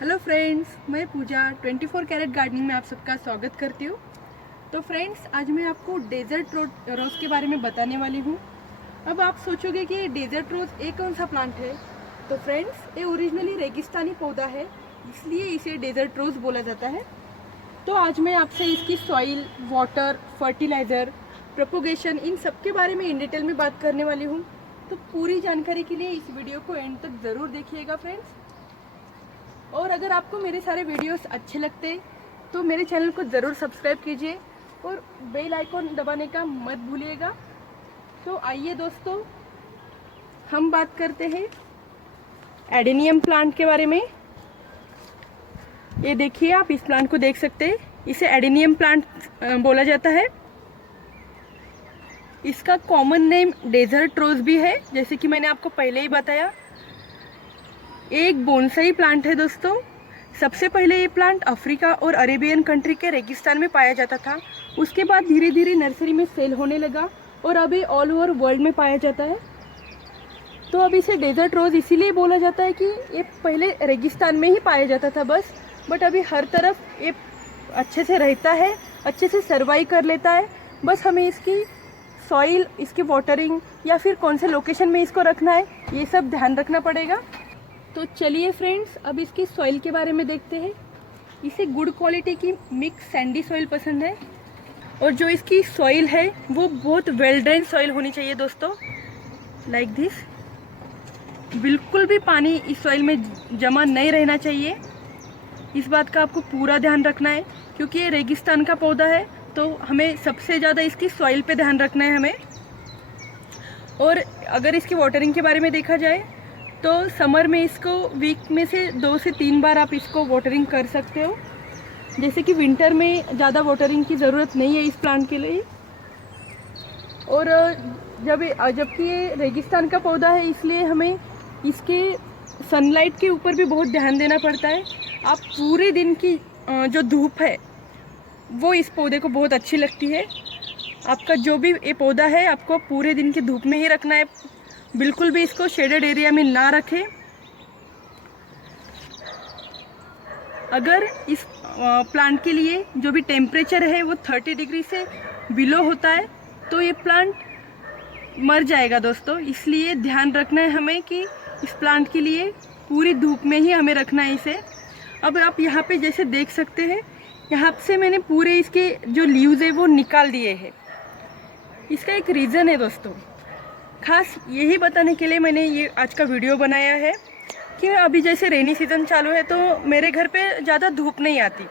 Hello friends, मैं पूजा 24 carat gardening में आप सबका स्वागत करती हूँ। तो फ्रेंड्स, आज मैं आपको डेजर्ट रोज़ के बारे में बताने वाली हूँ। अब आप सोचोगे कि डेजर्ट रोज़ ये कौन सा प्लांट है। तो फ्रेंड्स, ये ओरिजिनली रेगिस्तानी पौधा है, इसलिए इसे डेजर्ट रोज़ बोला जाता है। तो आज मैं आपसे इसकी सॉइल, वाटर, फर्टिलाइज़र, प्रोपोगेशन, इन सब के बारे में इन डिटेल में बात करने वाली हूँ। तो पूरी जानकारी के लिए इस वीडियो को एंड तक ज़रूर देखिएगा फ्रेंड्स। और अगर आपको मेरे सारे वीडियोस अच्छे लगते तो मेरे चैनल को ज़रूर सब्सक्राइब कीजिए और बेल आइकॉन दबाने का मत भूलिएगा। तो आइए दोस्तों, हम बात करते हैं एडेनियम प्लांट के बारे में। ये देखिए, आप इस प्लांट को देख सकते हैं, इसे एडेनियम प्लांट बोला जाता है। इसका कॉमन नेम डेजर्ट रोज भी है, जैसे कि मैंने आपको पहले ही बताया। एक बोनसाई प्लांट है दोस्तों। सबसे पहले ये प्लांट अफ्रीका और अरेबियन कंट्री के रेगिस्तान में पाया जाता था। उसके बाद धीरे धीरे नर्सरी में सेल होने लगा और अभी ऑल ओवर वर्ल्ड में पाया जाता है। तो अब इसे डेजर्ट रोज इसीलिए बोला जाता है कि ये पहले रेगिस्तान में ही पाया जाता था बस, बट अभी हर तरफ ये अच्छे से रहता है, अच्छे से सर्वाइव कर लेता है। बस हमें इसकी सॉइल, इसकी वाटरिंग या फिर कौन से लोकेशन में इसको रखना है, ये सब ध्यान रखना पड़ेगा। तो चलिए फ्रेंड्स, अब इसकी सॉइल के बारे में देखते हैं। इसे गुड क्वालिटी की मिक्स सैंडी सॉइल पसंद है, और जो इसकी सॉइल है वो बहुत वेल ड्रेन सॉइल होनी चाहिए दोस्तों, लाइक दिस। बिल्कुल भी पानी इस सॉइल में जमा नहीं रहना चाहिए। इस बात का आपको पूरा ध्यान रखना है, क्योंकि ये रेगिस्तान का पौधा है, तो हमें सबसे ज़्यादा इसकी सॉइल पे ध्यान रखना है हमें। और अगर इसकी वाटरिंग के बारे में देखा जाए तो समर में इसको वीक में से 2 से 3 बार आप इसको वाटरिंग कर सकते हो, जैसे कि विंटर में ज़्यादा वाटरिंग की ज़रूरत नहीं है इस प्लांट के लिए। और जबकि ये रेगिस्तान का पौधा है, इसलिए हमें इसके सनलाइट के ऊपर भी बहुत ध्यान देना पड़ता है। आप पूरे दिन की जो धूप है वो इस पौधे को बहुत अच्छी लगती है। आपका जो भी ये पौधा है, आपको पूरे दिन की धूप में ही रखना है, बिल्कुल भी इसको शेडेड एरिया में ना रखें। अगर इस प्लांट के लिए जो भी टेम्परेचर है वो 30 डिग्री से बिलो होता है तो ये प्लांट मर जाएगा दोस्तों। इसलिए ध्यान रखना है हमें कि इस प्लांट के लिए पूरी धूप में ही हमें रखना है इसे। अब आप यहाँ पे जैसे देख सकते हैं, यहाँ से मैंने पूरे इसके जो लीव्स है वो निकाल दिए हैं। इसका एक रीज़न है दोस्तों, खास यही बताने के लिए मैंने ये आज का वीडियो बनाया है कि अभी जैसे रेनी सीज़न चालू है तो मेरे घर पे ज़्यादा धूप नहीं आती,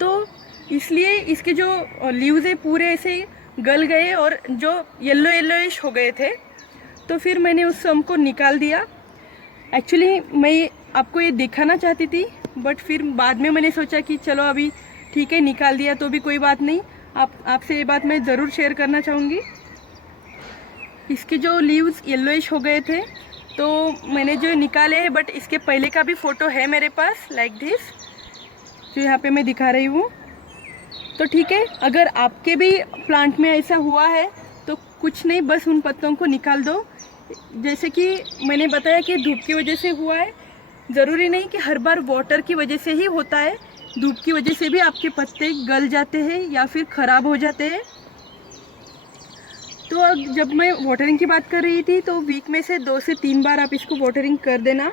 तो इसलिए इसके जो लीव्स है पूरे ऐसे गल गए और जो येलो येलोइश हो गए थे, तो फिर मैंने उस सब को निकाल दिया। एक्चुअली मैं आपको ये दिखाना चाहती थी, बट फिर बाद में मैंने सोचा कि चलो अभी ठीक है, निकाल दिया तो भी कोई बात नहीं। आपसे ये बात मैं ज़रूर शेयर करना चाहूँगी। इसके जो लीव्स येलोइश हो गए थे तो मैंने जो निकाले हैं, बट इसके पहले का भी फ़ोटो है मेरे पास, लाइक दिस, जो यहाँ पे मैं दिखा रही हूँ। तो ठीक है, अगर आपके भी प्लांट में ऐसा हुआ है तो कुछ नहीं, बस उन पत्तों को निकाल दो। जैसे कि मैंने बताया कि धूप की वजह से हुआ है, ज़रूरी नहीं कि हर बार वाटर की वजह से ही होता है। धूप की वजह से भी आपके पत्ते गल जाते हैं या फिर ख़राब हो जाते हैं। तो अब जब मैं वाटरिंग की बात कर रही थी, तो वीक में से 2 से 3 बार आप इसको वाटरिंग कर देना,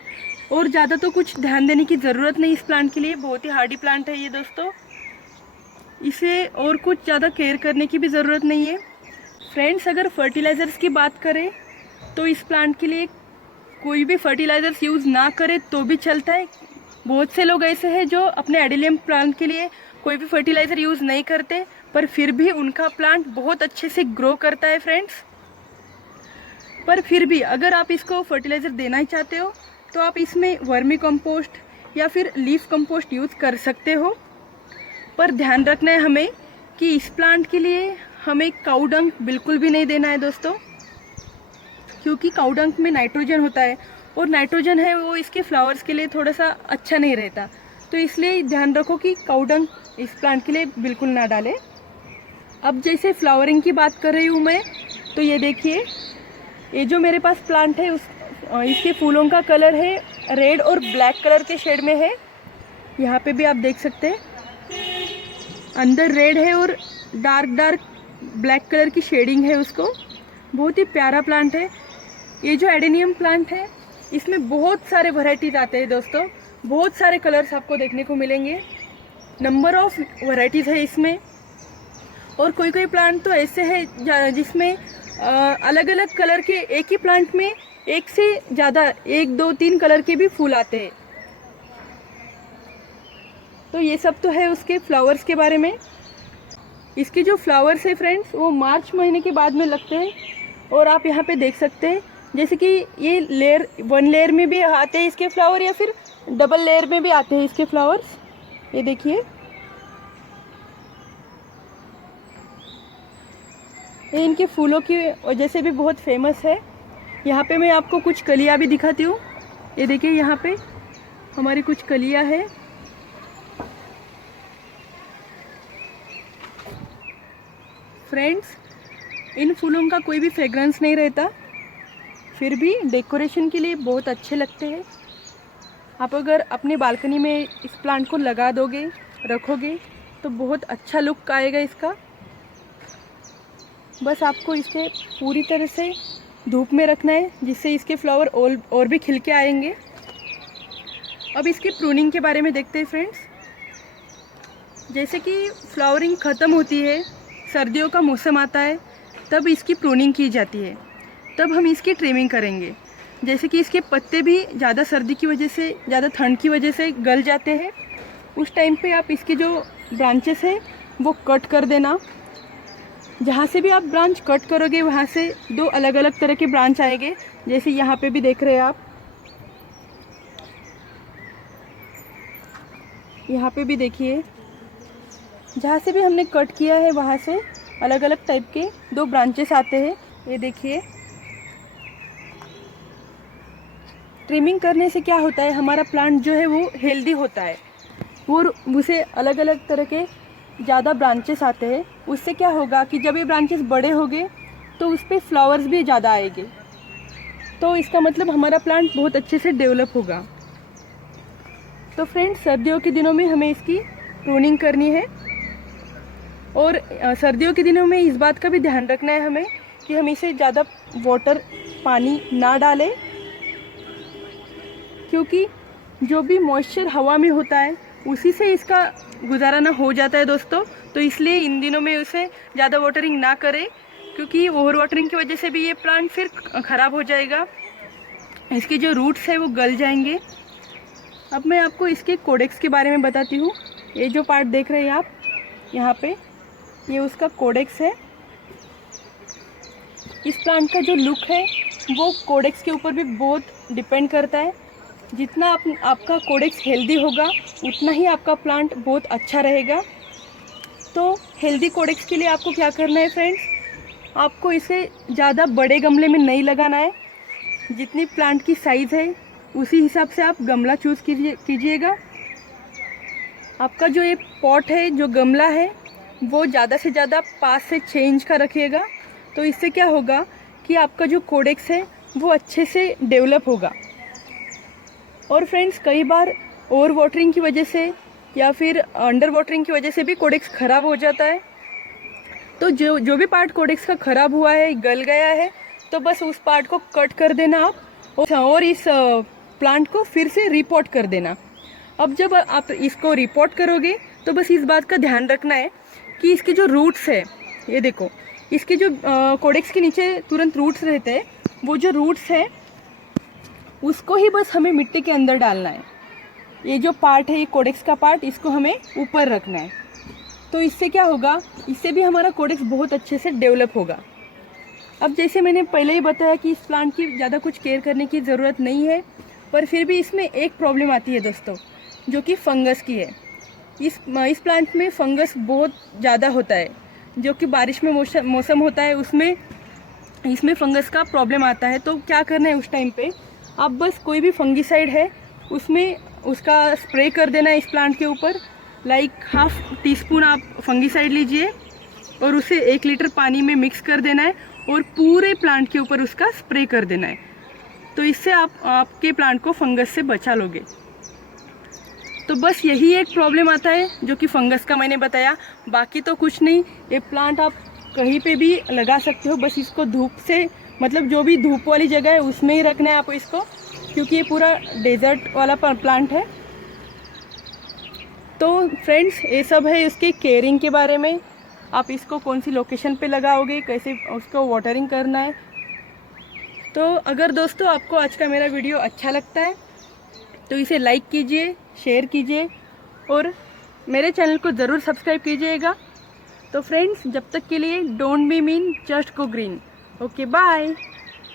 और ज़्यादा तो कुछ ध्यान देने की ज़रूरत नहीं इस प्लांट के लिए। बहुत ही हार्डी प्लांट है ये दोस्तों, इसे और कुछ ज़्यादा केयर करने की भी ज़रूरत नहीं है। फ्रेंड्स, अगर फर्टिलाइज़र्स की बात करें तो इस प्लांट के लिए कोई भी फर्टिलाइज़र्स यूज़ ना करें तो भी चलता है। बहुत से लोग ऐसे हैं जो अपने एडेनियम प्लांट के लिए कोई भी फर्टिलाइज़र यूज़ नहीं करते, पर फिर भी उनका प्लांट बहुत अच्छे से ग्रो करता है फ्रेंड्स। पर फिर भी अगर आप इसको फर्टिलाइज़र देना ही चाहते हो तो आप इसमें वर्मी कंपोस्ट या फिर लीफ कंपोस्ट यूज़ कर सकते हो। पर ध्यान रखना है हमें कि इस प्लांट के लिए हमें काऊ डंग बिल्कुल भी नहीं देना है दोस्तों, क्योंकि काऊ डंग में नाइट्रोजन होता है, और नाइट्रोजन है वो इसके फ्लावर्स के लिए थोड़ा सा अच्छा नहीं रहता। तो इसलिए ध्यान रखो कि काऊ डंग इस प्लांट के लिए बिल्कुल ना डालें। अब जैसे फ्लावरिंग की बात कर रही हूँ मैं, तो ये देखिए, ये जो मेरे पास प्लांट है इसके फूलों का कलर है रेड और ब्लैक कलर के शेड में है। यहाँ पे भी आप देख सकते हैं, अंदर रेड है और डार्क ब्लैक कलर की शेडिंग है उसको। बहुत ही प्यारा प्लांट है। ये जो एडेनियम प्लांट है इसमें बहुत सारे वैरायटीज आते हैं दोस्तों, बहुत सारे कलर्स आपको देखने को मिलेंगे, नंबर ऑफ वैरायटीज़ है इसमें। और कोई प्लांट तो ऐसे है जिसमें अलग अलग कलर के एक ही प्लांट में एक से ज़्यादा 1 2 3 कलर के भी फूल आते हैं। तो ये सब तो है उसके फ्लावर्स के बारे में। इसके जो फ्लावर्स है फ्रेंड्स वो मार्च महीने के बाद में लगते हैं। और आप यहाँ पे देख सकते हैं जैसे कि ये लेयर 1 लेयर में भी आते हैं इसके फ्लावर, या फिर डबल लेयर में भी आते हैं इसके फ्लावर्स। ये देखिए, ये इनके फूलों की वजह से भी बहुत फेमस है। यहाँ पे मैं आपको कुछ कलियाँ भी दिखाती हूँ। ये देखिए, यहाँ पे हमारी कुछ कलियाँ है। फ्रेंड्स, इन फूलों का कोई भी फ्रेग्रेंस नहीं रहता, फिर भी डेकोरेशन के लिए बहुत अच्छे लगते हैं। आप अगर अपनी बालकनी में इस प्लांट को लगा दोगे, रखोगे, तो बहुत अच्छा लुक आएगा इसका। बस आपको इसे पूरी तरह से धूप में रखना है, जिससे इसके फ्लावर और भी खिल के आएंगे। अब इसके प्रूनिंग के बारे में देखते हैं फ्रेंड्स। जैसे कि फ्लावरिंग ख़त्म होती है, सर्दियों का मौसम आता है, तब इसकी प्रूनिंग की जाती है। तब हम इसकी ट्रिमिंग करेंगे। जैसे कि इसके पत्ते भी ज़्यादा सर्दी की वजह से, ज़्यादा ठंड की वजह से गल जाते हैं। उस टाइम पे आप इसके जो ब्रांचेस हैं वो कट कर देना। जहाँ से भी आप ब्रांच कट करोगे वहाँ से 2 अलग अलग तरह के ब्रांच आएंगे। जैसे यहाँ पे भी देख रहे हैं आप, यहाँ पे भी देखिए, जहाँ से भी हमने कट किया है वहाँ से अलग अलग टाइप के 2 ब्रांचेस आते हैं। ये देखिए, ट्रिमिंग करने से क्या होता है, हमारा प्लांट जो है वो हेल्दी होता है। वो उसे अलग अलग तरह के ज़्यादा ब्रांचेस आते हैं। उससे क्या होगा कि जब ये ब्रांचेस बड़े होंगे तो उस पर फ्लावर्स भी ज़्यादा आएंगे। तो इसका मतलब हमारा प्लांट बहुत अच्छे से डेवलप होगा। तो फ्रेंड्स, सर्दियों के दिनों में हमें इसकी प्रूनिंग करनी है। और सर्दियों के दिनों में इस बात का भी ध्यान रखना है हमें कि हम इसे ज़्यादा पानी ना डालें, क्योंकि जो भी मॉइस्चर हवा में होता है उसी से इसका गुजाराना हो जाता है दोस्तों। तो इसलिए इन दिनों में उसे ज़्यादा वाटरिंग ना करें, क्योंकि ओवर वाटरिंग की वजह से भी ये प्लांट फिर ख़राब हो जाएगा। इसके जो रूट्स है वो गल जाएंगे। अब मैं आपको इसके कोडेक्स के बारे में बताती हूँ। ये जो पार्ट देख रहे हैं आप यहाँ पे, ये उसका कोडेक्स है। इस प्लांट का जो लुक है वो कोडेक्स के ऊपर भी बहुत डिपेंड करता है। जितना आपका कोडेक्स हेल्दी होगा उतना ही आपका प्लांट बहुत अच्छा रहेगा। तो हेल्दी कोडेक्स के लिए आपको क्या करना है फ्रेंड्स, आपको इसे ज़्यादा बड़े गमले में नहीं लगाना है। जितनी प्लांट की साइज़ है उसी हिसाब से आप गमला चूज़ कीजिएगा। आपका जो ये पॉट है, जो गमला है, वो ज़्यादा से ज़्यादा 5 से 6 इंच का रखिएगा। तो इससे क्या होगा कि आपका जो कोडेक्स है वो अच्छे से डेवलप होगा। और फ्रेंड्स, कई बार ओवर वाटरिंग की वजह से या फिर अंडर वाटरिंग की वजह से भी कोडेक्स ख़राब हो जाता है। तो जो भी पार्ट कोडेक्स का ख़राब हुआ है, गल गया है, तो बस उस पार्ट को कट कर देना आप, और इस प्लांट को फिर से रिपोर्ट कर देना। अब जब आप इसको रिपोर्ट करोगे तो बस इस बात का ध्यान रखना है कि इसके जो रूट्स है, ये देखो, इसके जो कोडेक्स के नीचे तुरंत रूट्स रहते हैं, वो जो रूट्स है उसको ही बस हमें मिट्टी के अंदर डालना है। ये जो पार्ट है, ये कोडेक्स का पार्ट, इसको हमें ऊपर रखना है। तो इससे क्या होगा, इससे भी हमारा कोडेक्स बहुत अच्छे से डेवलप होगा। अब जैसे मैंने पहले ही बताया कि इस प्लांट की ज़्यादा कुछ केयर करने की ज़रूरत नहीं है, पर फिर भी इसमें एक प्रॉब्लम आती है दोस्तों, जो कि फंगस की है। इस प्लांट में फंगस बहुत ज़्यादा होता है। जो कि बारिश में मौसम होता है उसमें इसमें फंगस का प्रॉब्लम आता है। तो क्या करना है, उस टाइम पे आप बस कोई भी फंगीसाइड है उसमें उसका स्प्रे कर देना है इस प्लांट के ऊपर। लाइक 1/2 टीस्पून आप फंगीसाइड लीजिए और उसे 1 लीटर पानी में मिक्स कर देना है और पूरे प्लांट के ऊपर उसका स्प्रे कर देना है। तो इससे आप आपके प्लांट को फंगस से बचा लोगे। तो बस यही एक प्रॉब्लम आता है जो कि फंगस का मैंने बताया, बाकी तो कुछ नहीं। ये प्लांट आप कहीं पे भी लगा सकते हो, बस इसको धूप से मतलब जो भी धूप वाली जगह है उसमें ही रखना है आप इसको, क्योंकि ये पूरा डेजर्ट वाला प्लांट है। तो फ्रेंड्स ये सब है इसके केयरिंग के बारे में, आप इसको कौन सी लोकेशन पे लगाओगे, कैसे उसको वाटरिंग करना है। तो अगर दोस्तों आपको आज का मेरा वीडियो अच्छा लगता है तो इसे लाइक कीजिए, शेयर कीजिए और मेरे चैनल को ज़रूर सब्सक्राइब कीजिएगा। तो फ्रेंड्स जब तक के लिए don't be mean, just go green. Okay bye.